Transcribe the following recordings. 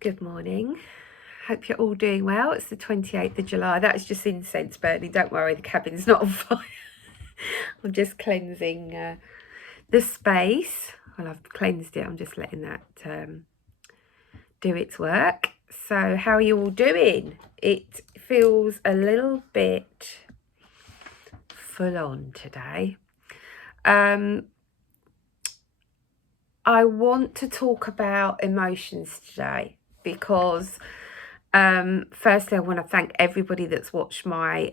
Good morning. Hope you're all doing well. It's the 28th of July. That's just incense burning. Don't worry, the cabin's not on fire. I'm just cleansing the space. Well, I've cleansed it. I'm just letting that do its work. So how are you all doing? It feels a little bit full on today. I want to talk about emotions today because firstly, I want to thank everybody that's watched my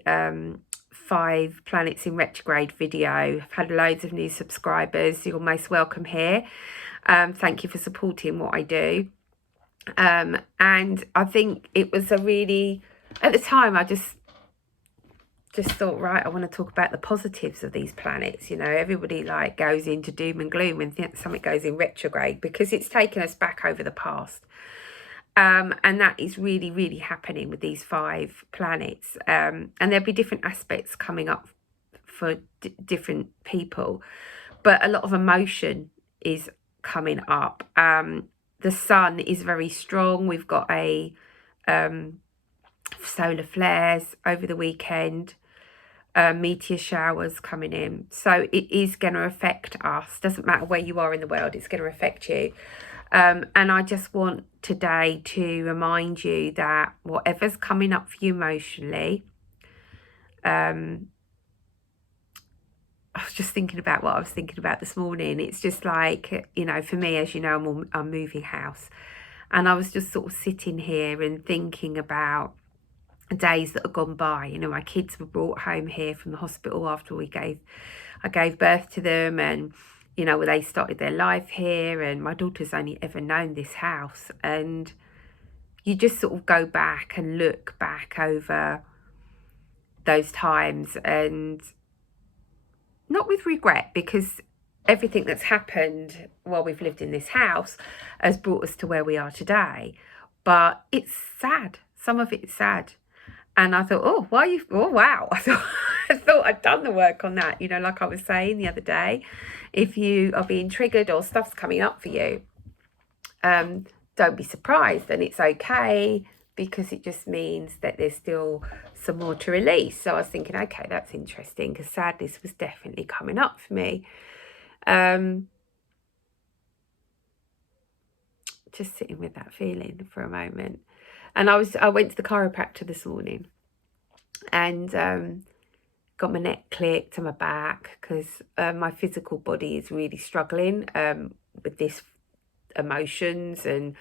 5 planets in retrograde video. I've had loads of new subscribers. You're most welcome here. Thank you for supporting what I do. And I think it was a really, at the time, I just thought, right, I want to talk about the positives of these planets. You know, everybody like goes into doom and gloom when something goes in retrograde because it's taken us back over the past. And that is really, really happening with these 5 planets. And there'll be different aspects coming up for different people. But a lot of emotion is coming up. The sun is very strong. We've got a solar flares over the weekend. Meteor showers coming in. So it is going to affect us. Doesn't matter where you are in the world, it's going to affect you. And I just want today to remind you that whatever's coming up for you emotionally, I was just thinking about what I was thinking about this morning. It's just like, you know, for me, as you know, I'm moving house. And I was just sort of sitting here and thinking about days that have gone by. You know, my kids were brought home here from the hospital after I gave birth to them, and you know, they started their life here, and my daughter's only ever known this house. And you just sort of go back and look back over those times, and not with regret, because everything that's happened while we've lived in this house has brought us to where we are today. But it's sad. Some of it's sad. And I thought, oh, wow. I thought I'd done the work on that. You know, like I was saying the other day, if you are being triggered or stuff's coming up for you, don't be surprised. And it's okay, because it just means that there's still some more to release. So I was thinking, okay, that's interesting, because sadness was definitely coming up for me. Just sitting with that feeling for a moment. And I went to the chiropractor this morning and got my neck clicked and my back, because my physical body is really struggling with this emotions and,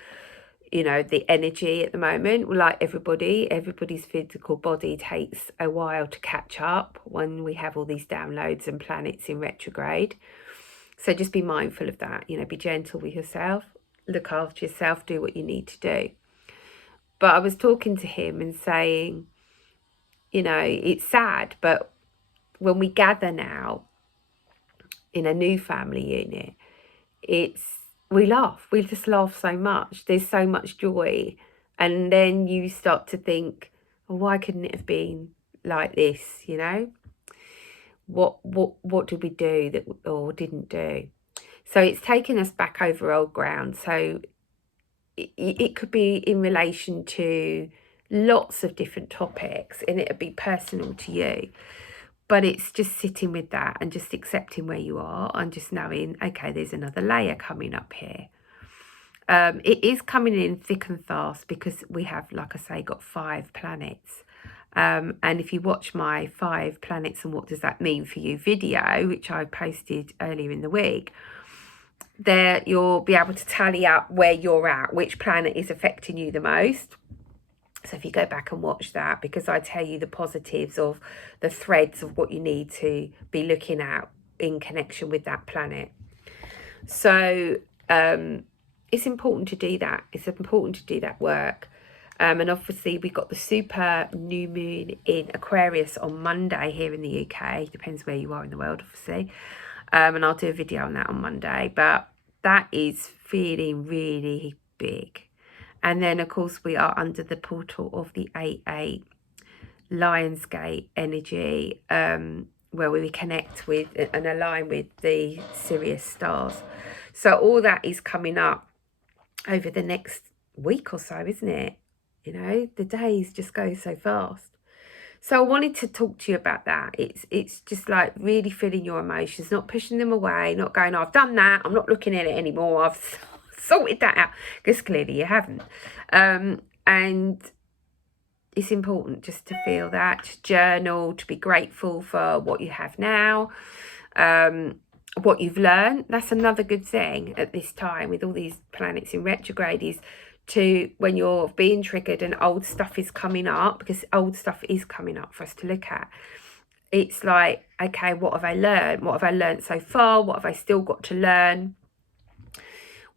you know, the energy at the moment. Like everybody's physical body takes a while to catch up when we have all these downloads and planets in retrograde. So just be mindful of that. You know, be gentle with yourself, look after yourself, do what you need to do. But I was talking to him and saying, you know, it's sad, but when we gather now in a new family unit, we just laugh so much. There's so much joy. And then you start to think, well, why couldn't it have been like this, you know? What did we do that or didn't do? So it's taken us back over old ground. So it could be in relation to lots of different topics, and it'd be personal to you. But it's just sitting with that and just accepting where you are and just knowing, okay, there's another layer coming up here. It is coming in thick and fast because we have, like I say, got 5 planets. And if you watch my 5 planets and what does that mean for you video, which I posted earlier in the week, there you'll be able to tally up where you're at, which planet is affecting you the most. So if you go back and watch that, because I tell you the positives of the threads of what you need to be looking at in connection with that planet. So it's important to do that. It's important to do that work. And obviously we got the super new moon in Aquarius on Monday here in the UK. Depends where you are in the world, obviously. And I'll do a video on that on Monday. But that is feeling really big. And then, of course, we are under the portal of the 8-8 Lionsgate energy, where we connect with and align with the Sirius stars. So all that is coming up over the next week or so, isn't it? You know, the days just go so fast. So I wanted to talk to you about that. It's just like really feeling your emotions, not pushing them away, not going, oh, I've done that, I'm not looking at it anymore, I've sorted that out, because clearly you haven't. And it's important just to feel that, to journal, to be grateful for what you have now, what you've learned. That's another good thing at this time with all these planets in retrograde, is to, when you're being triggered and old stuff is coming up, because old stuff is coming up for us to look at. It's like, okay, what have I learned? What have I learned so far? What have I still got to learn?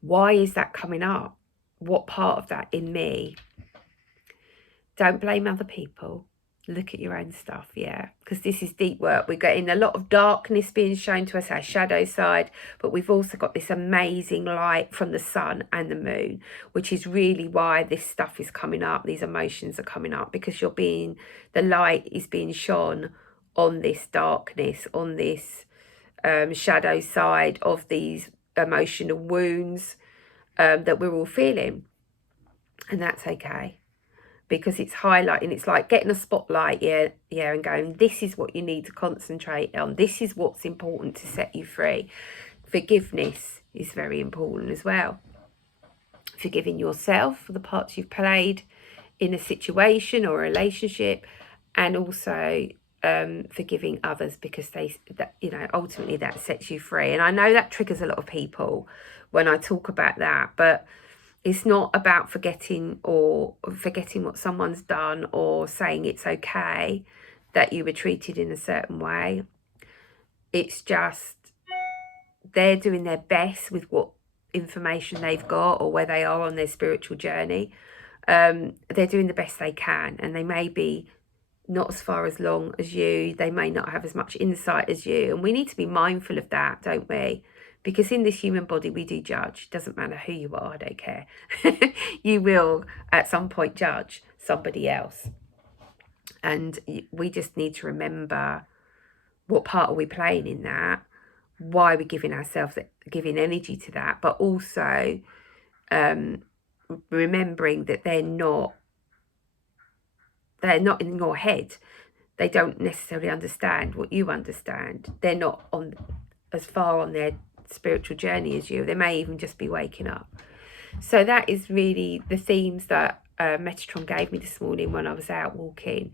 Why is that coming up? What part of that in me? Don't blame other people. Look at your own stuff, yeah, because this is deep work. We're getting a lot of darkness being shown to us, our shadow side, but we've also got this amazing light from the sun and the moon, which is really why this stuff is coming up. These emotions are coming up because the light is being shone on this darkness, on this shadow side of these emotional wounds that we're all feeling. And that's okay, because it's highlighting, it's like getting a spotlight, yeah, and going, this is what you need to concentrate on. This is what's important to set you free. Forgiveness is very important as well. Forgiving yourself for the parts you've played in a situation or a relationship, and also forgiving others, because ultimately that sets you free. And I know that triggers a lot of people when I talk about that, but it's not about forgetting what someone's done, or saying it's okay that you were treated in a certain way. It's just they're doing their best with what information they've got, or where they are on their spiritual journey. They're doing the best they can, and they may be not as far as long as you. They may not have as much insight as you, and we need to be mindful of that, don't we? Because in this human body, we do judge. It doesn't matter who you are, I don't care. You will, at some point, judge somebody else. And we just need to remember, what part are we playing in that? Why are we giving energy to that? But also remembering that they're not in your head. They don't necessarily understand what you understand. They're not as far on their spiritual journey as you. They may even just be waking up. So that is really the themes that Metatron gave me this morning when I was out walking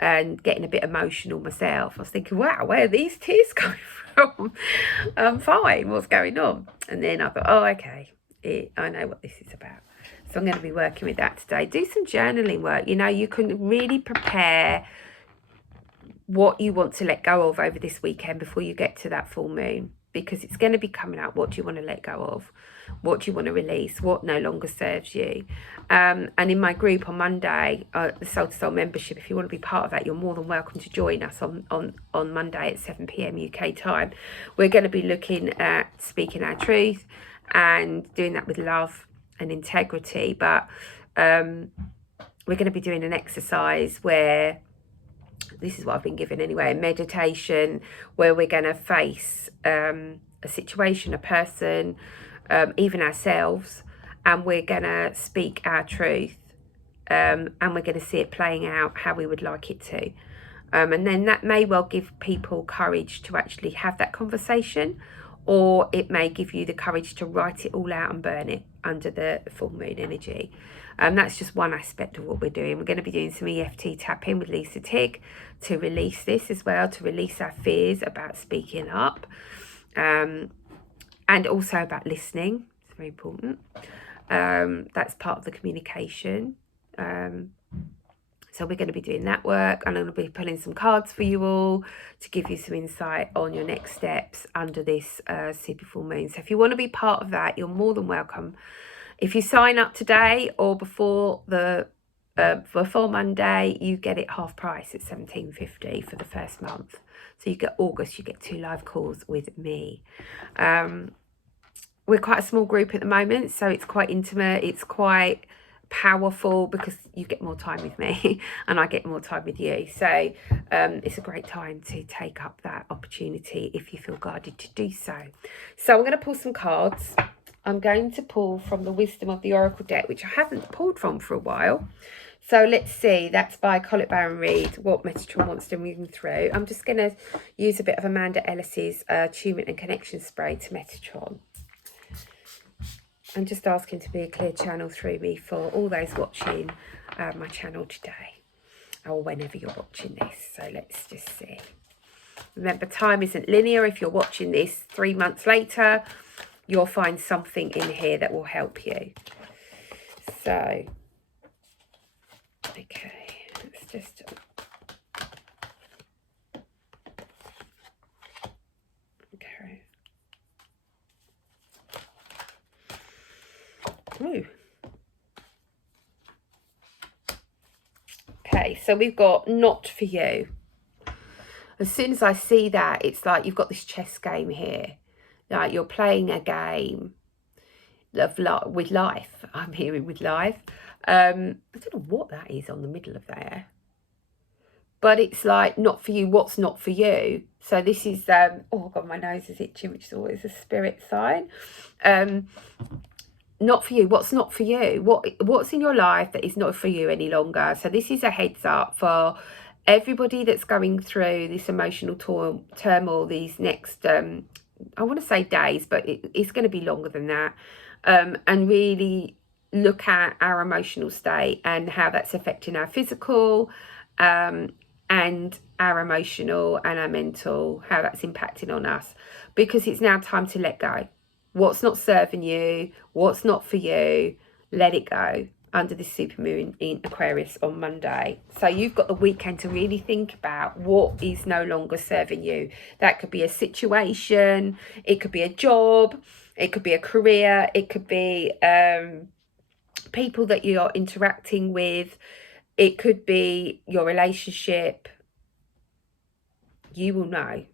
and getting a bit emotional myself. I was thinking, wow, where are these tears coming from? I'm fine, what's going on? And then I thought, oh, okay, I know what this is about. So I'm going to be working with that today. Do some journaling work. You can really prepare what you want to let go of over this weekend before you get to that full moon, because it's going to be coming up. What do you want to let go of? What do you want to release? What no longer serves you? And in my group on Monday, the Soul to Soul membership, if you want to be part of that, you're more than welcome to join us on Monday at 7 p.m. UK time. We're going to be looking at speaking our truth and doing that with love and integrity. But we're going to be doing an exercise where, this is what I've been given anyway, a meditation where we're going to face a situation, a person, even ourselves, and we're going to speak our truth, and we're going to see it playing out how we would like it to. And then that may well give people courage to actually have that conversation, or it may give you the courage to write it all out and burn it under the full moon energy. That's just one aspect of what we're doing. We're going to be doing some EFT tapping with Lisa Tig to release this as well, to release our fears about speaking up, and also about listening. It's very important. That's part of the communication. So we're going to be doing that work, and I'm going to be pulling some cards for you all to give you some insight on your next steps under this super full moon. So if you want to be part of that, you're more than welcome. If you sign up today or before Monday, you get it half price at $17.50 for the first month. So you get August, you get 2 live calls with me. We're quite a small group at the moment, so it's quite intimate. It's quite powerful because you get more time with me and I get more time with you. So it's a great time to take up that opportunity if you feel guided to do so. So I'm going to pull some cards I'm going to pull from the Wisdom of the Oracle deck, which I haven't pulled from for a while. So let's see, that's by Colette Baron Reid, what Metatron wants to move through. I'm just going to use a bit of Amanda Ellis's attunement and connection spray to Metatron. I'm just asking to be a clear channel through me for all those watching my channel today, or whenever you're watching this. So let's just see. Remember, time isn't linear. If you're watching this 3 months later, you'll find something in here that will help you. So, okay, let's just... Okay. Ooh. Okay, so we've got not for you. As soon as I see that, it's like you've got this chess game here. Like you're playing a game of with life. I'm hearing with life. I don't know what that is on the middle of there. But it's like not for you, what's not for you. So this is, oh God, my nose is itchy, which is always a spirit sign. Not for you, what's not for you? What's in your life that is not for you any longer? So this is a heads up for everybody that's going through this emotional turmoil these next, I want to say days, but it's going to be longer than that. And really look at our emotional state and how that's affecting our physical and our emotional and our mental, how that's impacting on us. Because it's now time to let go. What's not serving you, what's not for you, let it go under this supermoon in Aquarius on Monday. So you've got the weekend to really think about what is no longer serving you. That could be a situation, it could be a job, it could be a career, it could be people that you're interacting with, it could be your relationship. You will know.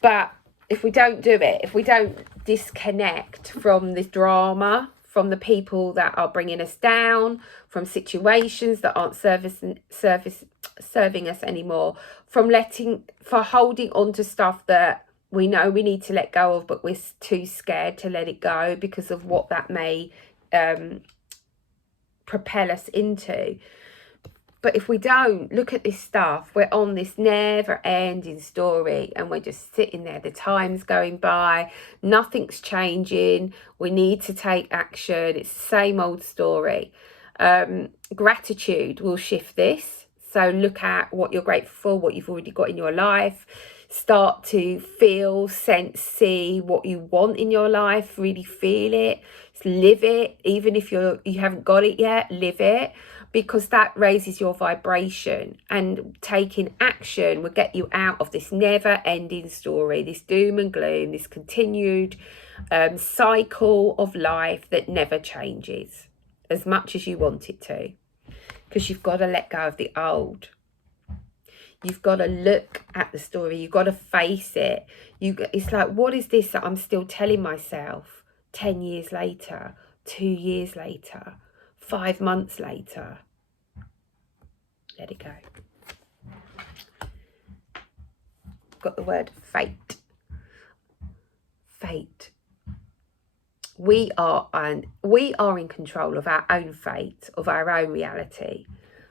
But if we don't do it, if we don't disconnect from this drama, from the people that are bringing us down, from situations that aren't serving us anymore, for holding on to stuff that we know we need to let go of, but we're too scared to let it go because of what that may propel us into. But if we don't look at this stuff, we're on this never-ending story and we're just sitting there. The time's going by, nothing's changing. We need to take action. It's the same old story. Gratitude will shift this. So look at what you're grateful for, what you've already got in your life. Start to feel, sense, see what you want in your life. Really feel it. Live it. Even if you haven't got it yet, live it. Because that raises your vibration, and taking action will get you out of this never-ending story, this doom and gloom, this continued cycle of life that never changes as much as you want it to. Because you've got to let go of the old. You've got to look at the story. You've got to face it. It's like, what is this that I'm still telling myself 10 years later, 2 years later, 5 months later? Let it go. Got the word fate. Fate. We are in control of our own fate, of our own reality.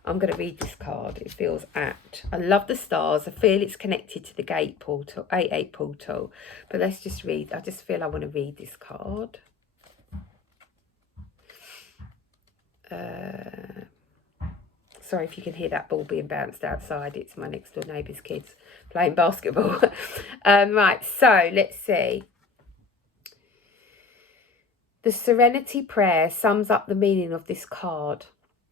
I'm going to read this card. It feels apt. I love the stars. I feel it's connected to the gate portal, 8-8 portal. But let's just read. I just feel I want to read this card. Sorry if you can hear that ball being bounced outside. It's my next door neighbour's kids playing basketball. Right, so let's see. The Serenity Prayer sums up the meaning of this card.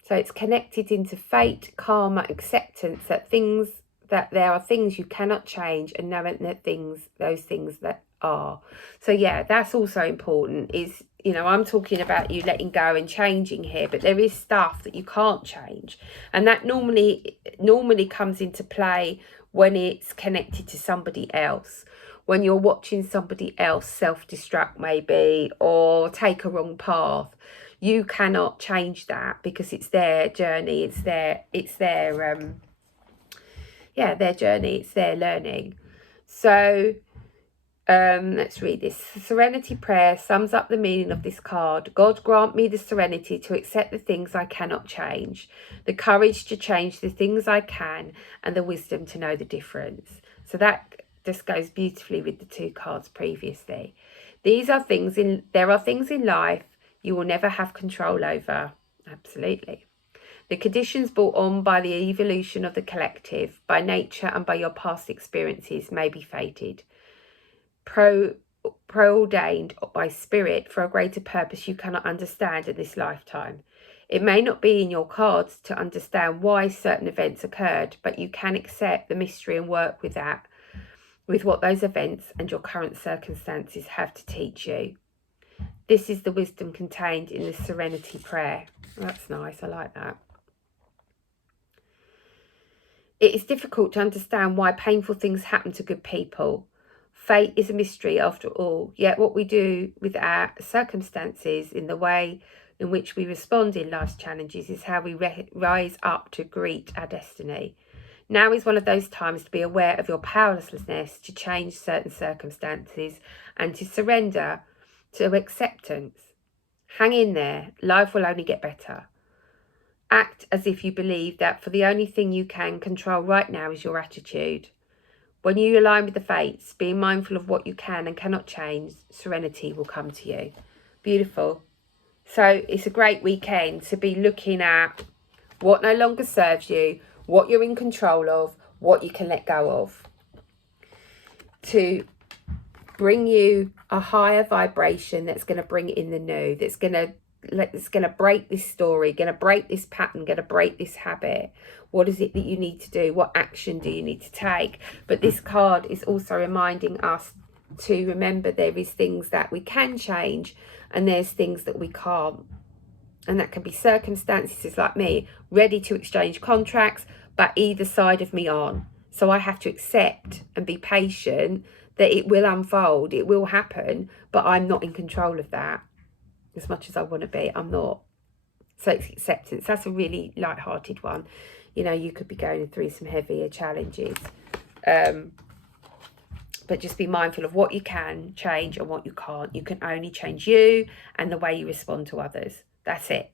So it's connected into fate, karma, acceptance, that there are things you cannot change, and knowing that those things that are. So yeah, that's also important. Is, you know, I'm talking about you letting go and changing here, but there is stuff that you can't change, and that normally comes into play when it's connected to somebody else. When you're watching somebody else self-destruct maybe, or take a wrong path, you cannot change that because it's their journey, it's their journey, it's their learning. So Let's read this. Serenity prayer sums up the meaning of this card. God grant me the serenity to accept the things I cannot change, the courage to change the things I can, and the wisdom to know the difference. So that just goes beautifully with the 2 cards previously. There are things in life you will never have control over. Absolutely. The conditions brought on by the evolution of the collective, by nature and by your past experiences may be fated. Preordained by spirit for a greater purpose you cannot understand in this lifetime. It may not be in your cards to understand why certain events occurred, but you can accept the mystery and work with that, with what those events and your current circumstances have to teach you. This is the wisdom contained in the Serenity prayer. That's nice, I like that. It is difficult to understand why painful things happen to good people. Fate is a mystery after all, yet what we do with our circumstances, in the way in which we respond in life's challenges, is how we rise up to greet our destiny. Now is one of those times to be aware of your powerlessness to change certain circumstances and to surrender to acceptance. Hang in there, life will only get better. Act as if you believe that for the only thing you can control right now is your attitude. When you align with the fates, being mindful of what you can and cannot change, serenity will come to you. Beautiful. So it's a great weekend to be looking at what no longer serves you, what you're in control of, what you can let go of, to bring you a higher vibration that's going to bring in the new, that's going to break this story, going to break this pattern, going to break this habit. What is it that you need to do? What action do you need to take? But this card is also reminding us to remember there is things that we can change and there's things that we can't. And that can be circumstances like me, ready to exchange contracts, but either side of me aren't. So I have to accept and be patient that it will unfold, it will happen, but I'm not in control of that. As much as I want to be, I'm not. So it's acceptance. That's a really light-hearted one. You know, you could be going through some heavier challenges. But just be mindful of what you can change and what you can't. You can only change you and the way you respond to others. That's it.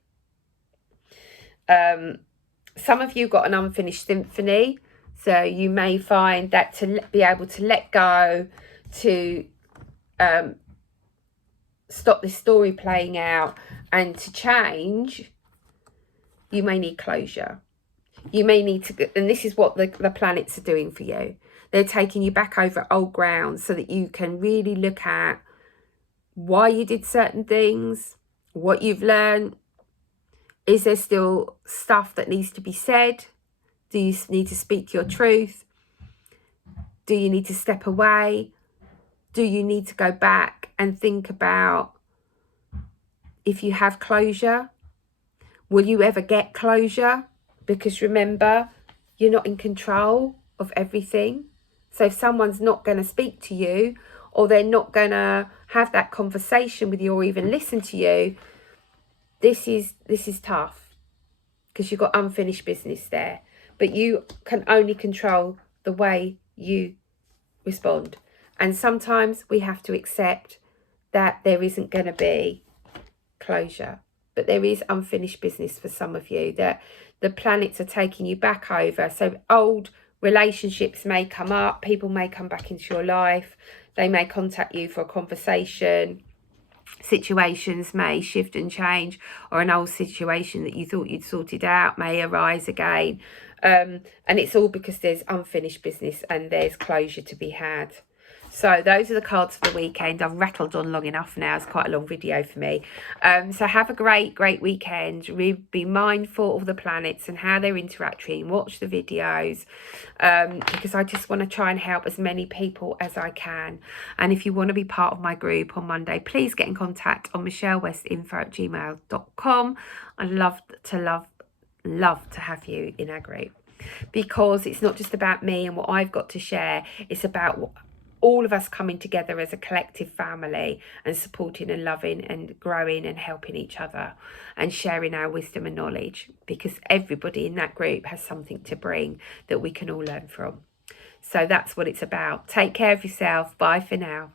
Some of you got an unfinished symphony. So you may find that to be able to let go, to stop this story playing out and to change, you may need closure. You may need to, and this is what the planets are doing for you. They're taking you back over old ground so that you can really look at why you did certain things, what you've learned. Is there still stuff that needs to be said? Do you need to speak your truth? Do you need to step away? Do you need to go back and think about if you have closure? Will you ever get closure? Because remember, you're not in control of everything. So if someone's not going to speak to you, or they're not going to have that conversation with you or even listen to you, this is tough, because you've got unfinished business there. But you can only control the way you respond. And sometimes we have to accept that there isn't going to be closure. But there is unfinished business for some of you, that the planets are taking you back over. So old relationships may come up. People may come back into your life. They may contact you for a conversation. Situations may shift and change, or an old situation that you thought you'd sorted out may arise again. And it's all because there's unfinished business and there's closure to be had. So those are the cards for the weekend. I've rattled on long enough now. It's quite a long video for me. So have a great weekend. Be mindful of the planets and how they're interacting. Watch the videos, because I just want to try and help as many people as I can. And if you want to be part of my group on Monday, please get in contact on michellewestinfo@gmail.com. I'd love to have you in our group, because it's not just about me and what I've got to share. It's about all of us coming together as a collective family and supporting and loving and growing and helping each other and sharing our wisdom and knowledge, because everybody in that group has something to bring that we can all learn from. So that's what it's about. Take care of yourself. Bye for now.